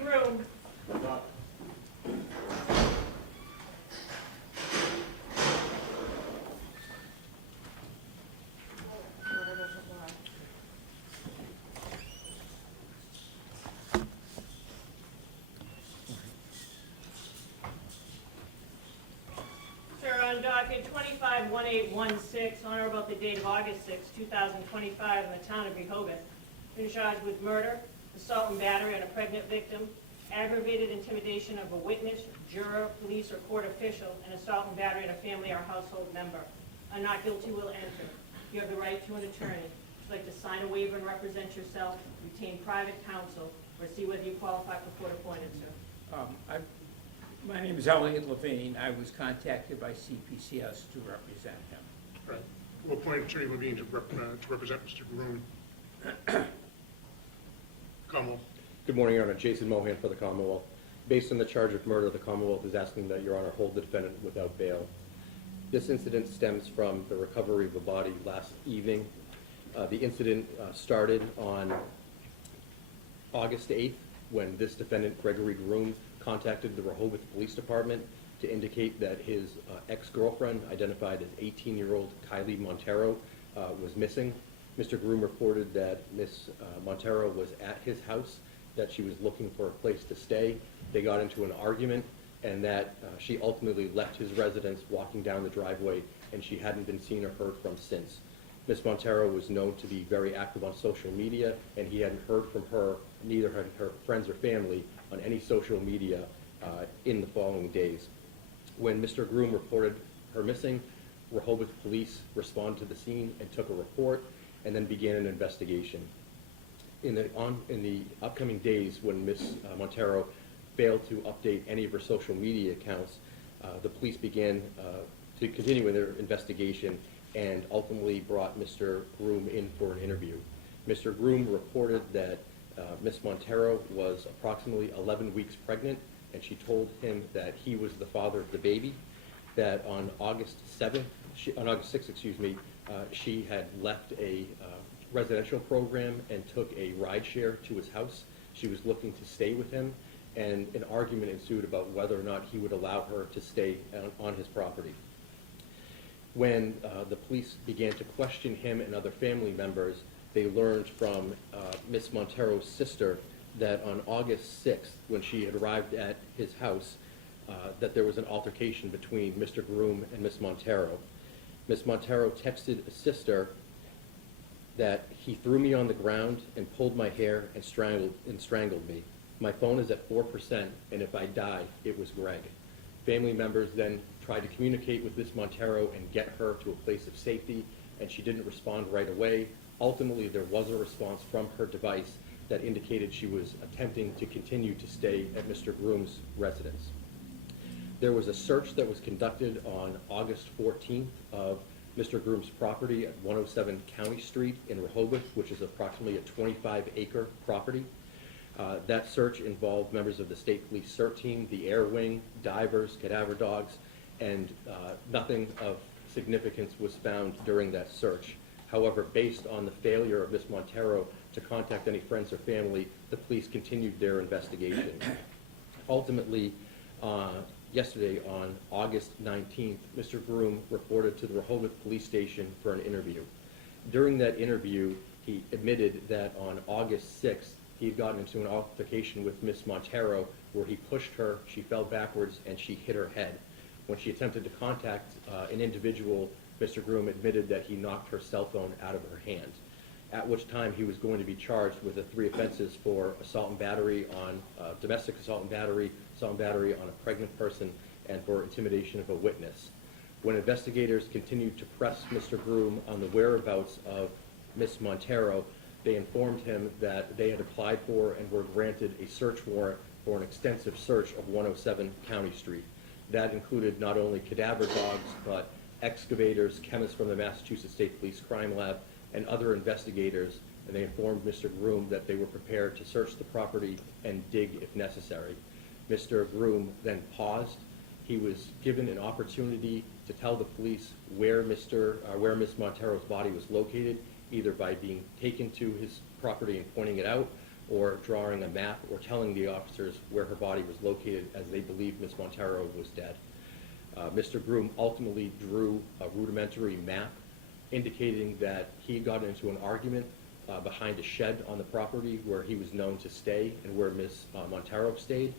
Groom. Sir, on docket 251816, on or about the date of August 6, 2025, in the town of Rehoboth, been charged with murder, assault and battery on a pregnant victim, aggravated intimidation of a witness, juror, police, or court official, and assault and battery on a family or household member. A not guilty will enter. You have the right to an attorney. Would you like to sign a waiver and represent yourself, retain private counsel, or see whether you qualify for court appointed, sir? My name is Elliot Levine. I was contacted by CPCS to represent him. Right. We'll appoint Attorney Levine to represent Mr. Groom. Commonwealth. Good morning, Your Honor. Jason Mohan for the Commonwealth. Based on the charge of murder, the Commonwealth is asking that Your Honor hold the defendant without bail. This incident stems from the recovery of a body last evening. The incident started on August 8th when this defendant, Gregory Groom, contacted the Rehoboth Police Department to indicate that his ex-girlfriend, identified as 18-year-old Kylee Monteiro, was missing. Mr. Groom reported that Ms. Monteiro was at his house, that she was looking for a place to stay. They got into an argument, and that she ultimately left his residence walking down the driveway, and she hadn't been seen or heard from since. Ms. Monteiro was known to be very active on social media, and he hadn't heard from her, neither had her friends or family, on any social media in the following days. When Mr. Groom reported her missing, Rehoboth police responded to the scene and took a report, and then began an investigation. In the upcoming days, when Ms. Monteiro failed to update any of her social media accounts, the police began to continue in their investigation and ultimately brought Mr. Groom in for an interview. Mr. Groom reported that Ms. Monteiro was approximately 11 weeks pregnant, and she told him that he was the father of the baby, that on August 6th, she had left a residential program and took a ride share to his house. She was looking to stay with him, and an argument ensued about whether or not he would allow her to stay on his property. When the police began to question him and other family members, they learned from Ms. Monteiro's sister that on August 6th, when she had arrived at his house, that there was an altercation between Mr. Groom and Ms. Monteiro. Ms. Monteiro texted a sister that he threw me on the ground and pulled my hair and strangled me. My phone is at 4%, and if I die, it was Greg. Family members then tried to communicate with Ms. Monteiro and get her to a place of safety, and she didn't respond right away. Ultimately, there was a response from her device that indicated she was attempting to continue to stay at Mr. Groom's residence. There was a search that was conducted on August 14th of Mr. Groom's property at 107 County Street in Rehoboth, which is approximately a 25-acre property. That search involved members of the State Police CERT team, the Air Wing, divers, cadaver dogs, and nothing of significance was found during that search. However, based on the failure of Ms. Monteiro to contact any friends or family, the police continued their investigation. Ultimately, yesterday on August 19th, Mr. Groom reported to the Rehoboth Police Station for an interview. During that interview, he admitted that on August 6th, he had gotten into an altercation with Ms. Monteiro where he pushed her, she fell backwards, and she hit her head. When she attempted to contact an individual, Mr. Groom admitted that he knocked her cell phone out of her hand, at which time he was going to be charged with the 3 offenses for assault and battery on domestic assault and battery on a pregnant person, and for intimidation of a witness. When investigators continued to press Mr. Groom on the whereabouts of Ms. Monteiro, they informed him that they had applied for and were granted a search warrant for an extensive search of 107 County Street. That included not only cadaver dogs, but excavators, chemists from the Massachusetts State Police Crime Lab, and other investigators, and they informed Mr. Groom that they were prepared to search the property and dig if necessary. Mr. Groom then paused. He was given an opportunity to tell the police where Ms. Monteiro's body was located, either by being taken to his property and pointing it out, or drawing a map or telling the officers where her body was located as they believed Ms. Monteiro was dead. Mr. Groom ultimately drew a rudimentary map indicating that he had gotten into an argument behind a shed on the property where he was known to stay and where Ms. Monteiro stayed,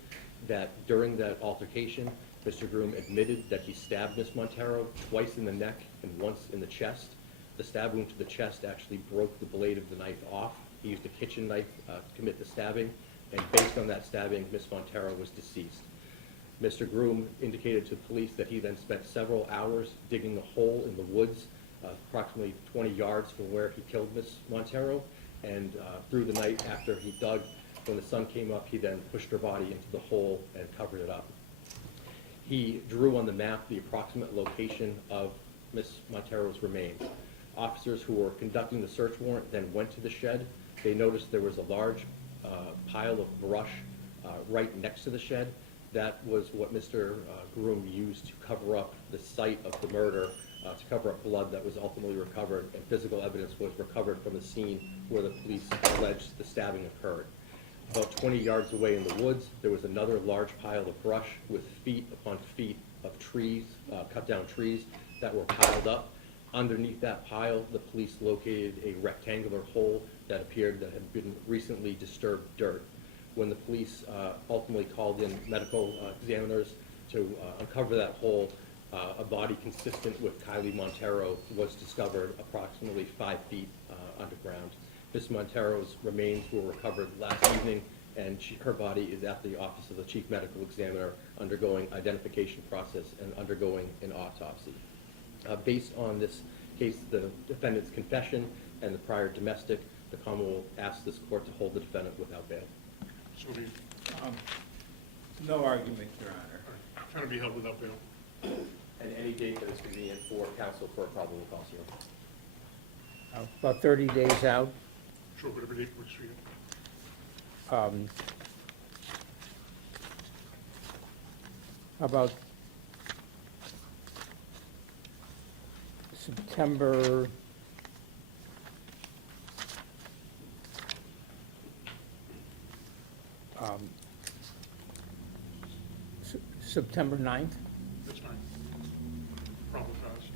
that during that altercation, Mr. Groom admitted that he stabbed Ms. Monteiro twice in the neck and once in the chest. The stab wound to the chest actually broke the blade of the knife off. He used a kitchen knife to commit the stabbing, and based on that stabbing, Ms. Monteiro was deceased. Mr. Groom indicated to police that he then spent several hours digging a hole in the woods, approximately 20 yards from where he killed Ms. Monteiro, and through the night after he dug, when the sun came up, he then pushed her body into the hole and covered it up. He drew on the map the approximate location of Ms. Monteiro's remains. Officers who were conducting the search warrant then went to the shed. They noticed there was a large pile of brush right next to the shed. That was what Mr. Groom used to cover up the site of the murder, to cover up blood that was ultimately recovered, and physical evidence was recovered from the scene where the police alleged the stabbing occurred. About 20 yards away in the woods, there was another large pile of brush with feet upon feet of trees, cut down trees that were piled up. Underneath that pile, the police located a rectangular hole that appeared that had been recently disturbed dirt. When the police ultimately called in medical examiners to uncover that hole, a body consistent with Kylee Monteiro was discovered approximately 5 feet underground. Ms. Monteiro's remains were recovered last evening, and her body is at the Office of the Chief Medical Examiner undergoing identification process and undergoing an autopsy. Based on this case, the defendant's confession and the prior domestic, the Commonwealth asked this court to hold the defendant without bail. So be, No argument, Your Honor. defendant be held without bail. And any date that is convenient for counsel for a probable cause hearing. About 30 days out. Sure, whatever date works for you. About September, September 9th? That's fine. Probable cause.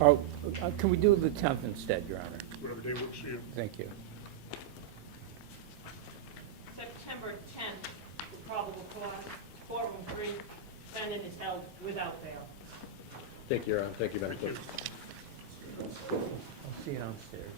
Oh, can we do the 10th instead, Your Honor? Whatever day works for you. Thank you. September 10th, the probable cause, courtroom 3, defendant is held without bail. Thank you, Your Honor. Thank you, Madam Thank Clerk. you. I'll see you downstairs.